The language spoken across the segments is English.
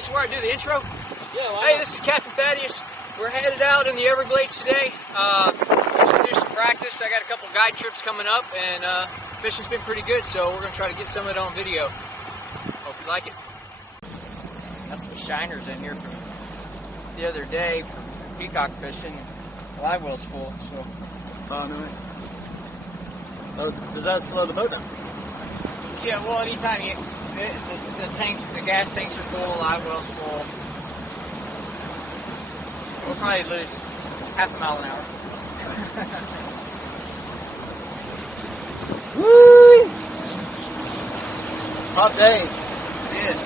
This is where I do the intro. Yeah, hey, this is Captain Thadeus. We're headed out in the Everglades today to do some practice. I got a couple guide trips coming up, and fishing's been pretty good, so we're going to try to get some of it on video. Hope you like it. Got some shiners in here from the other day for peacock fishing. Live well's full, so. Oh, no. Does that slow the boat down? Yeah, well, anytime you, the gas tanks are full, live well's full. We'll probably lose half a mile an hour. Woo! Hot day. It is.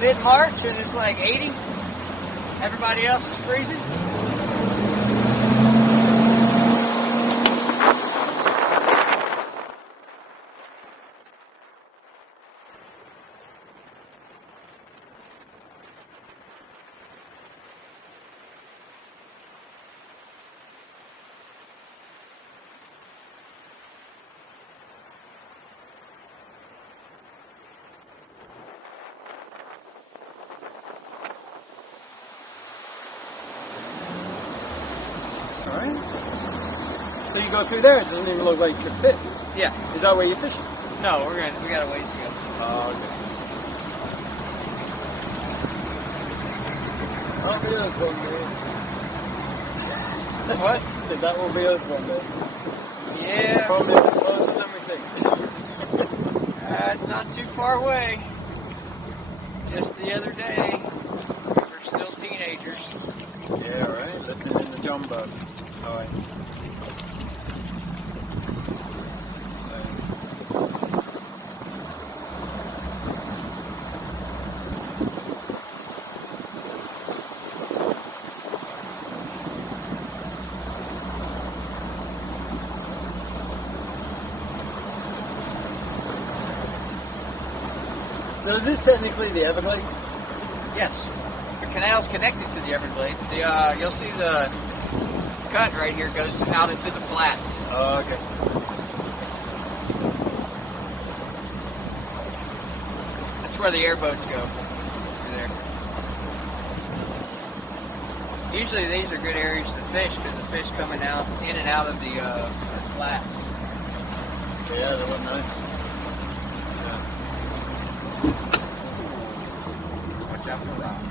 Mid-March and it's like 80. Everybody else is freezing. Alright. So you go through there, it doesn't even look like you could fit. Yeah. Is that where you fish? No, we got a ways to go. Oh, okay. That'll be us one day. What? So that will be us one day. Yeah. Probably it's closer than we think. It's not too far away. Just the other day, we were still teenagers. Yeah, right. Living in the jumbo. Alright. So is this technically the Everglades? Yes. The canal's connected to the Everglades. You'll see the cut right here goes out into the flats. Oh, okay. That's where the airboats go. Through there. Usually these are good areas to fish because the fish coming out in and out of the flats. Yeah, they look nice. Watch out for rocks.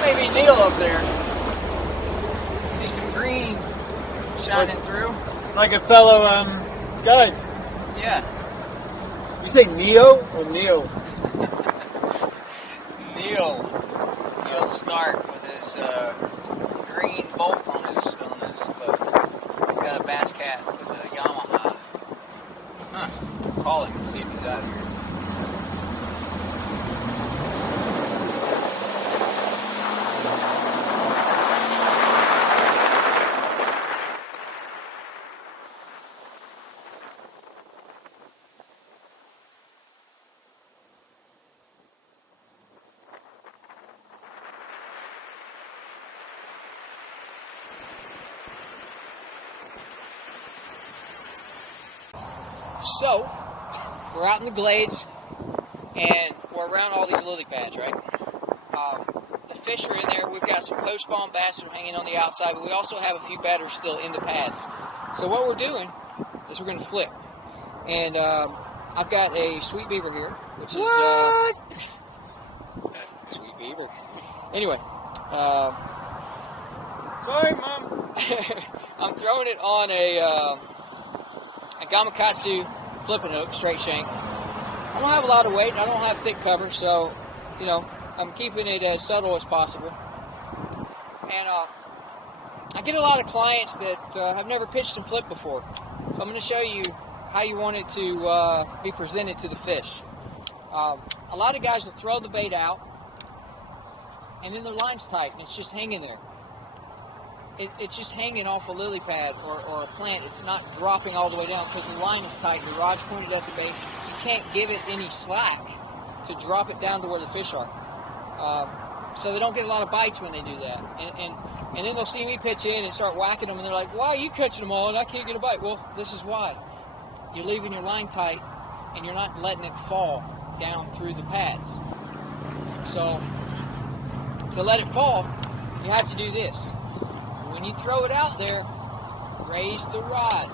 Maybe Neil up there. See some green shining through. Like a fellow guide. Yeah. You say Neo or Neil? Neil Stark with his green bolt on his boat. He's got a bass cat with a Yamaha. Huh. Call him and see if he's out here. So, we're out in the glades, and we're around all these lily pads, right? The fish are in there. We've got some post-spawn bass that are hanging on the outside, but we also have a few batters still in the pads. So what we're doing is we're going to flip. And I've got a sweet beaver here, which is... sweet beaver. Anyway, Sorry, Mom. I'm throwing it on a Gamakatsu flipping hook, straight shank. I don't have a lot of weight, and I don't have thick cover, so, you know, I'm keeping it as subtle as possible. And I get a lot of clients that have never pitched and flipped before. So I'm going to show you how you want it to be presented to the fish. A lot of guys will throw the bait out, and then their line's tight, and it's just hanging there. It's just hanging off a lily pad or a plant. It's not dropping all the way down because the line is tight, the rod's pointed at the bait. You can't give it any slack to drop it down to where the fish are. So they don't get a lot of bites when they do that. And then they'll see me pitch in and start whacking them, and they're like, why are you catching them all and I can't get a bite? Well, this is why. You're leaving your line tight, and you're not letting it fall down through the pads. So to let it fall, you have to do this. When you throw it out there, raise the rod,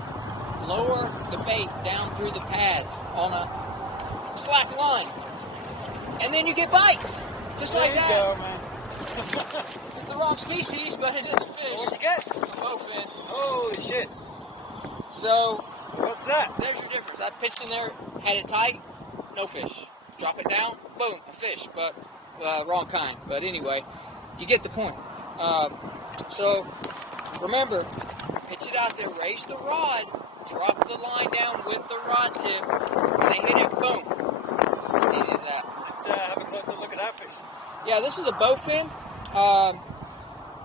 lower the bait down through the pads on a slack line, and then you get bites, just like that. There you go, man. It's the wrong species, but it is a fish. What'd you get? Bowfin. Holy shit. So, What's that? there's your difference. I pitched in there, had it tight, no fish. Drop it down, boom, a fish, but wrong kind. But anyway, you get the point. So, remember, pitch it out there, raise the rod, drop the line down with the rod tip, and they hit it, boom. It's easy as that. Let's have a closer look at that fish. Yeah, this is a bowfin.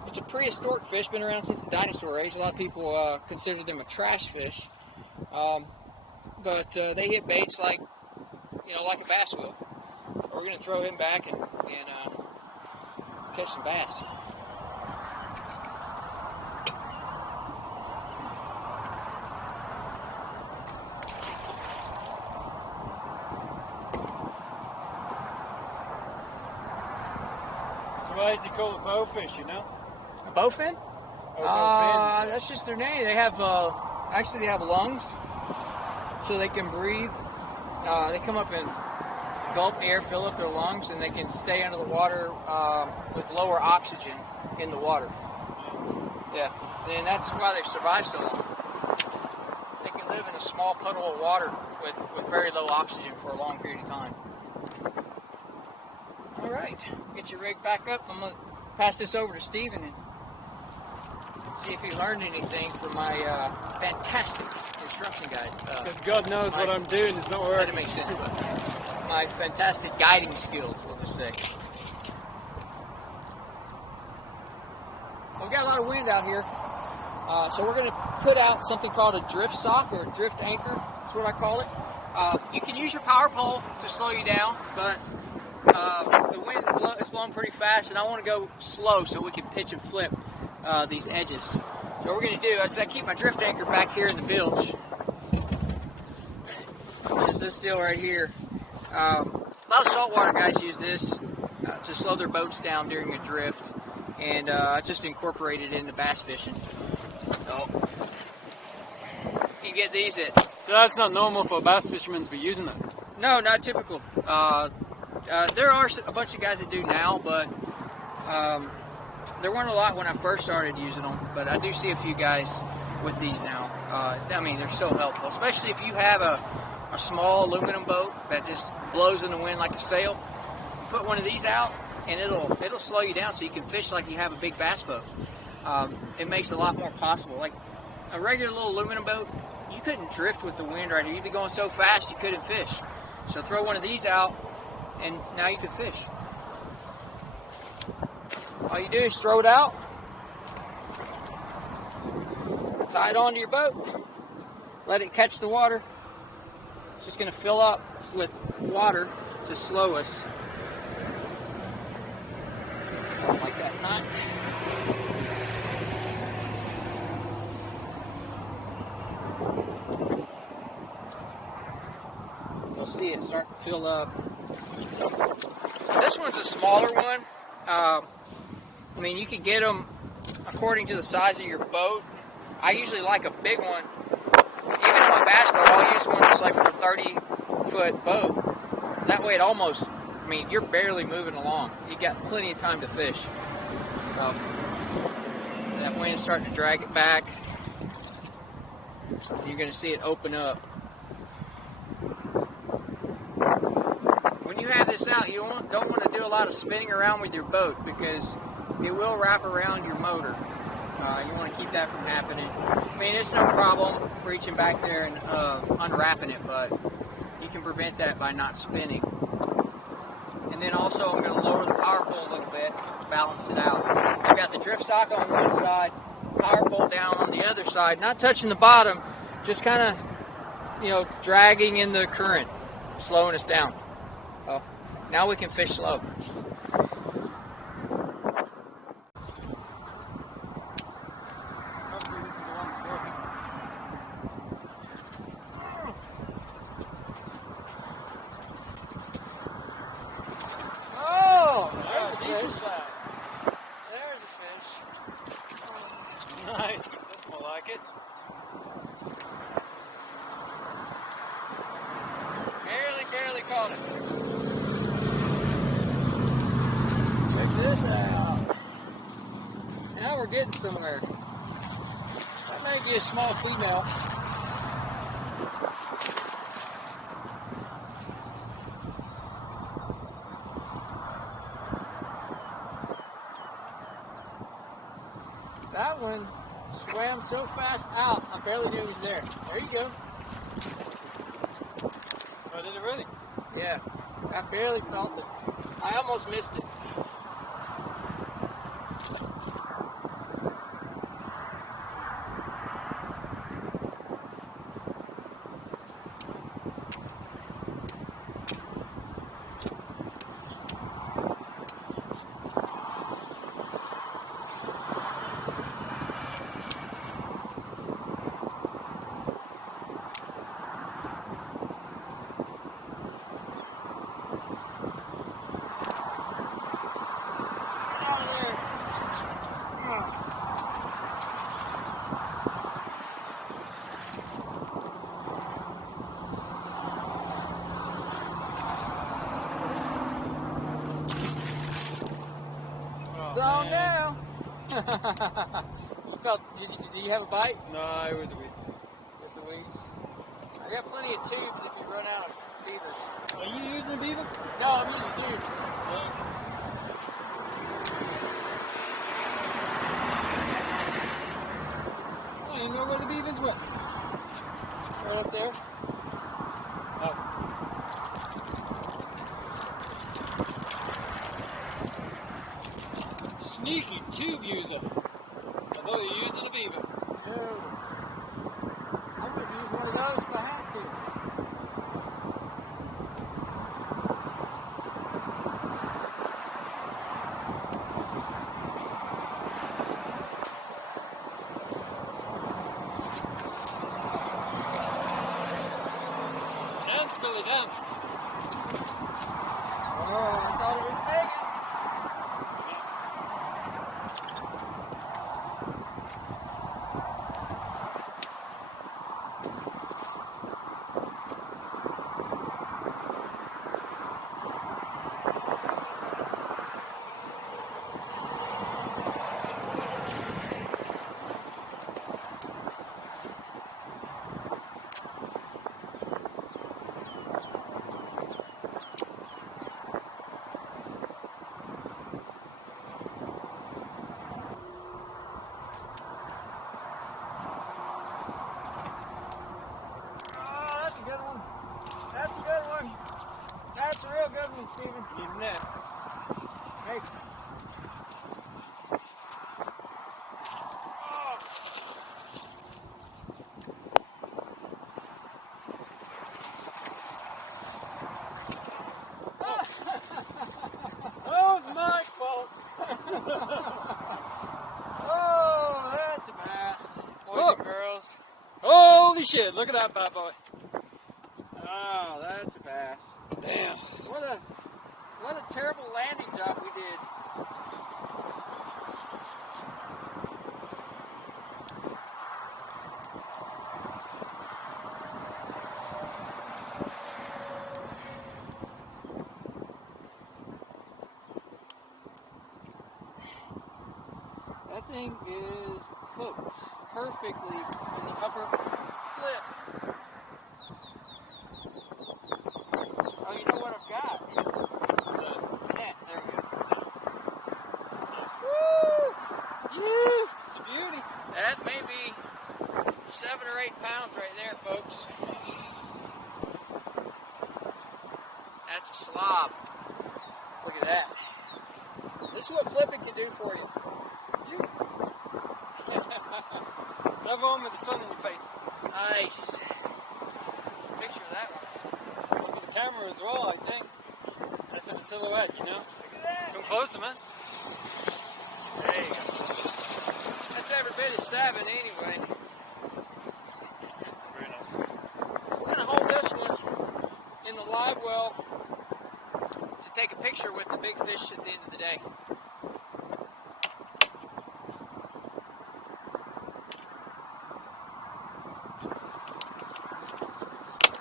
It's a prehistoric fish, been around since the dinosaur age. A lot of people consider them a trash fish. But they hit baits like, like a bass will. So we're going to throw him back and catch some bass. Why is he called a bowfish, you know? A bowfin? Or bowfins? That's just their name. They have, they have lungs, so they can breathe. They come up and gulp air, fill up their lungs, and they can stay under the water with lower oxygen in the water. Yeah, and that's why they've survived so long. They can live in a small puddle of water with very low oxygen for a long period of time. All right, get your rig back up. I'm going to pass this over to Steven and see if he learned anything from my fantastic instruction guide. Because God knows what I'm doing is not That working. makes sense, but my fantastic guiding skills, we'll just say. Well, we got a lot of wind out here, so we're going to put out something called a drift sock or a drift anchor. That's what I call it. You can use your power pole to slow you down, but the wind is blowing pretty fast, and I want to go slow so we can pitch and flip these edges. So what we're going to do is I keep my drift anchor back here in the bilge, which is this deal right here. A lot of saltwater guys use this to slow their boats down during a drift, and I just incorporate it into bass fishing. So you can get these at... So that's not normal for bass fishermen to be using them? No, not typical. There are a bunch of guys that do now, but there weren't a lot when I first started using them. But I do see a few guys with these now. I mean, they're so helpful, especially if you have a small aluminum boat that just blows in the wind like a sail. You put one of these out, and it'll slow you down so you can fish like you have a big bass boat. It makes a lot more possible. Like a regular little aluminum boat, you couldn't drift with the wind right here. You'd be going so fast you couldn't fish. So throw one of these out, and now you can fish. All you do is throw it out, tie it onto your boat, let it catch the water. It's just going to fill up with water to slow us. Like that knot. You'll see it start to fill up. This one's a smaller one. I mean, you can get them according to the size of your boat. I usually like a big one. Even in my bass boat, I'll use one that's like for a 30-foot boat. That way it almost, I mean, you're barely moving along. You got plenty of time to fish. That wind's starting to drag it back. You're going to see it open up. When you have this out, you don't want to do a lot of spinning around with your boat because it will wrap around your motor. You want to keep that from happening. I mean, it's no problem reaching back there and unwrapping it, but you can prevent that by not spinning. And then also I'm going to lower the power pole a little bit to balance it out. I've got the drift sock on one side, power pole down on the other side, not touching the bottom, just kind of, dragging in the current, slowing us down. Well, now we can fish slow. There's a fish. Nice. That's more like it. Barely caught it. Check this out. Now we're getting somewhere. That may be a small female. That one swam so fast out, I barely knew it was there. There you go. Oh, did it really? Yeah, I barely felt it. I almost missed it. It's on now. Did you have a bite? No, it was weeds. Just the weeds. I got plenty of tubes if you run out of beavers. Are you using a beaver? No, I'm using tubes. I don't even know where the beavers went. Right up there. Oh. Sneaky tube user. I thought you were using a beaver. No. I could use one of those if I had to. Dance, Billy, dance. Oh, I thought it was big. That's a good one. That's a good one. That's a real good one, Steven. Even that. Hey. That was my fault. Oh, that's a bass. Boys and girls. Holy shit, look at that bad boy. Oh, that's a bass. Damn. What a terrible landing job we did. thing is hooked perfectly in the upper lip. Oh, you know what I've got? Net, there we go. Woo! Yeah! It's a beauty. That may be 7 or 8 pounds right there, folks. That's a slob. Look at that. This is what flipping can do for you. It's everyone with the sun in your face. Nice. Picture of that one. Look at the camera as well, I think. That's in a silhouette, you know? Look at that. Come closer, man. There you go. That's every bit as 7 anyway. Very nice. We're going to hold this one in the live well to take a picture with the big fish at the end of the day.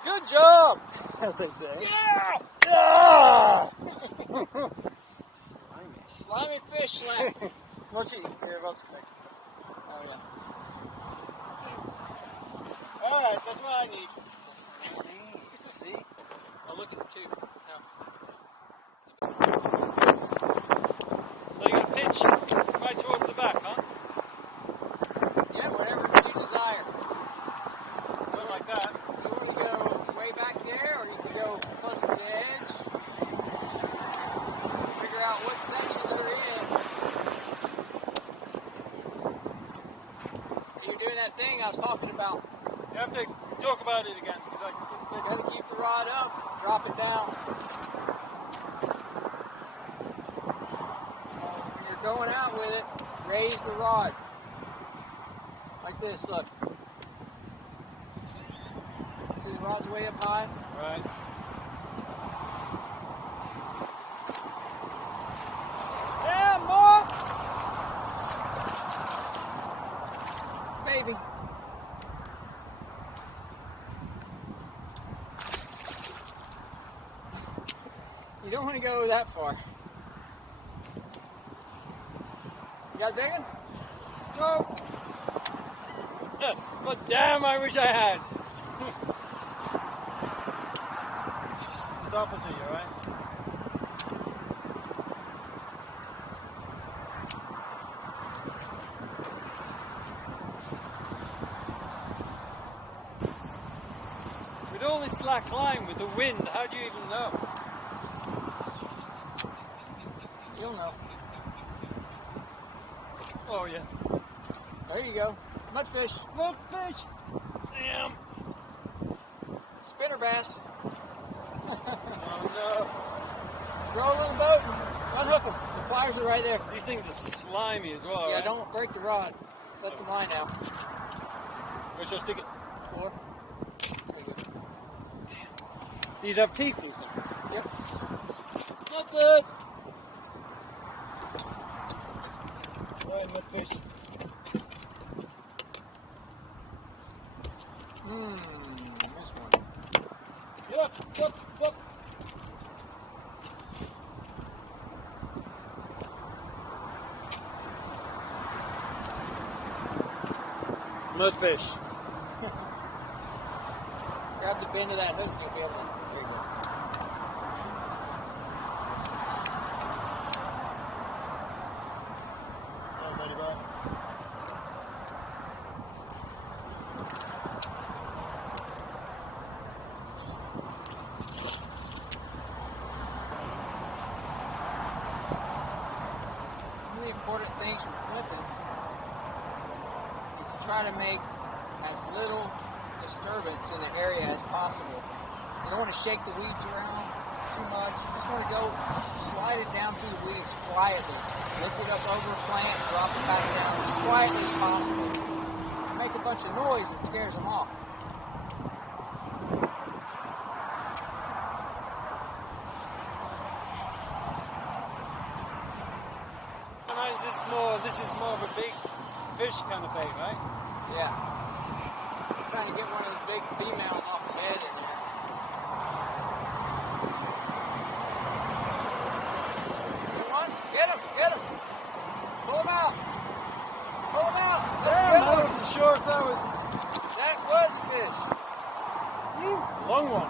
Good job! As they say. Yeah! Ah! Slimy fish slap. Watch it, your rod's connected. Oh yeah. Alright, that's what I need. See? Oh, look at the tube. No. So you got to pitch right towards the back, huh? Yeah, whatever you desire. Not like that. You want to go way back there, or you can go close to the edge. Figure out what section they're in. You're doing that thing I was talking about. You have to talk about it again, because I can You got to keep the rod up, drop it down. When you're going out with it, raise the rod. Like this, look. See the rod's way up high? Right. Yeah, more! Baby. You don't want to go that far. You got digging? No! But damn, I wish I had! It's opposite you, right? With all this slack line with the wind, how do you even know? You'll know. Oh yeah. There you go. Mudfish. Mudfish! Damn! Spinner bass. Oh no. Throw them in the boat and unhook them. The pliers are right there. These things are slimy as well, Yeah, right? don't break the rod. Let some line out. Where should I stick it? Floor. There you go. These have teeth, these things. Yep. Not good! Right, mudfish. This one. Yep. Mudfish. Grab the bend of that hook and you'll be able to. There you go. Oh, ready, bro? One of the important things with flipping is to try to make as little disturbance in the area as possible. You don't want to shake the weeds around too much. You just want to go slide it down through the weeds quietly. Lift it up over a plant, drop it back down as quietly as possible. Make a bunch of noise that scares them off. This is more of a big fish kind of bait, right? Yeah. Trying to get one of those big females off the bed in there. Come on, get him, get him. Pull him out. that was a fish. a long one.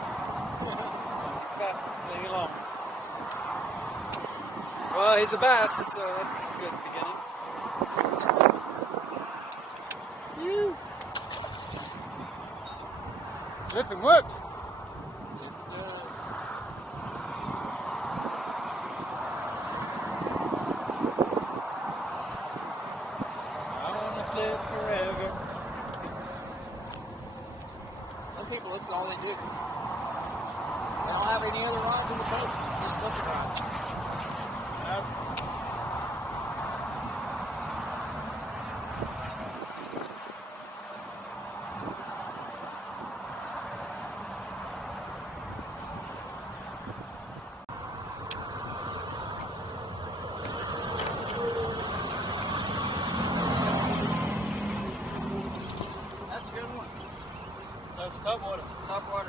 Fat, really long. Well, he's a bass, so that's a good beginning. Lifting works. Yes, it does. I wanna flip forever. Some people, this is all they do. They don't have any other rods in the boat, just flipping rods. That's a good one. That's top water. Top water.